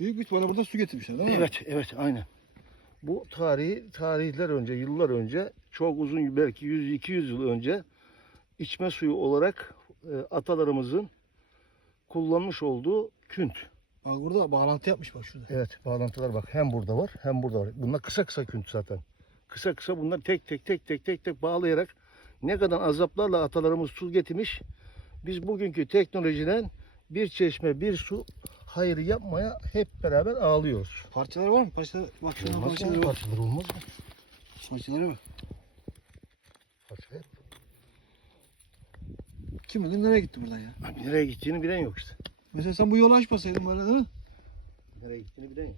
Büyük bir bana burada su getirmişler değil mi? Evet, evet, aynen. Bu tarihi, tarihler önce, yıllar önce, çok uzun belki 100-200 yıl önce içme suyu olarak e, atalarımızın kullanmış olduğu künt. Bak burada bağlantı yapmış bak şurada. Evet, bağlantılar bak hem burada var hem burada var. Bunlar kısa kısa künt zaten. Kısa kısa bunlar tek tek tek tek tek tek bağlayarak ne kadar azaplarla atalarımız su getirmiş. Biz bugünkü teknolojiden bir çeşme, bir su hayır yapmaya hep beraber ağlıyoruz. Parçalar var mı? Parçalar. Bak şuradan Olmaz mı? parçaları bak. Parçalar olmaz mı? Parçalara bak. Parçalar. Kim bilir nereye gitti buradan ya? Abi nereye gittiğini bilen yok işte. Mesela sen bu yolu açmasaydın böyle değil mi? Nereye gittiğini bilen yok.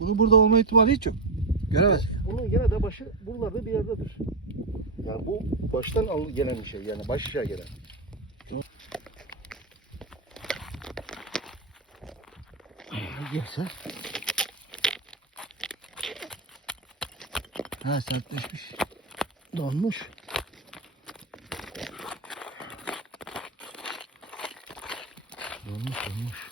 Bunun burada olma ihtimali hiç yok. Göremez. Bunun gene de başı buralarda bir yerdedir. Yani bu baştan al gelen bir şey yani baş aşağı gelen. Gelse Ha sertleşmiş. donmuş. Donmuş donmuş.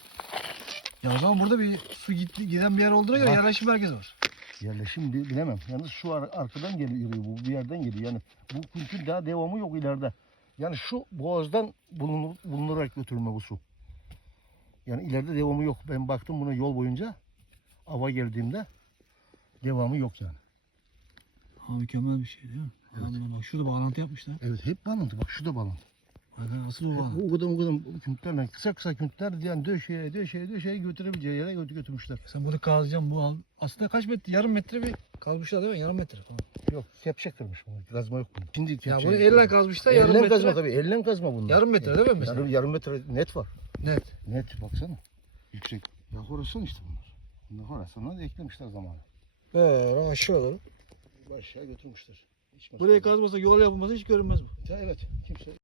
Ya o zaman burada bir su gitti, giden bir yer olduğuna göre Bak. yerleşim merkezi var. Yerleşim bi- bilemem. Yalnız şu ar- arkadan geliyor bu bir yerden geliyor. Yani bu çünkü daha devamı yok ileride. Yani şu boğazdan bulunur, bulunurarak götürülme bu su. Yani ileride devamı yok. Ben baktım buna yol boyunca ava geldiğimde devamı yok yani. Ha mükemmel bir şey değil mi? Evet. Bak şurada bağlantı yapmışlar. Evet hep bağlantı. Bak şu da bağlantı. Ha, asıl o bağlantı. O kadar o kadar küntlerle kısa kısa küntler yani döşeye döşeye döşeye götürebileceği yere götü götürmüşler. Sen bunu kazacaksın bu al. Aslında kaç metre? Yarım metre bir kazmışlar değil mi? Yarım metre falan. Yok kepçe kırmış bunu. Kazma yok bunun. Şimdi Ya kepçe- bunu elle kazmışlar yarım Elle metre. kazma tabii. Elle kazma bunlar. Yarım metre değil mi mesela? Yarım, yarım metre net var. Net. Net baksana. Yüksek. Ya horasan işte bunlar. Bunlar horasanlar eklemişler zamanı. Böyle aşağı doğru. Aşağı götürmüşler. Hiç Burayı kazmasa yol yapılmasa hiç görünmez bu. Ya evet. Kimse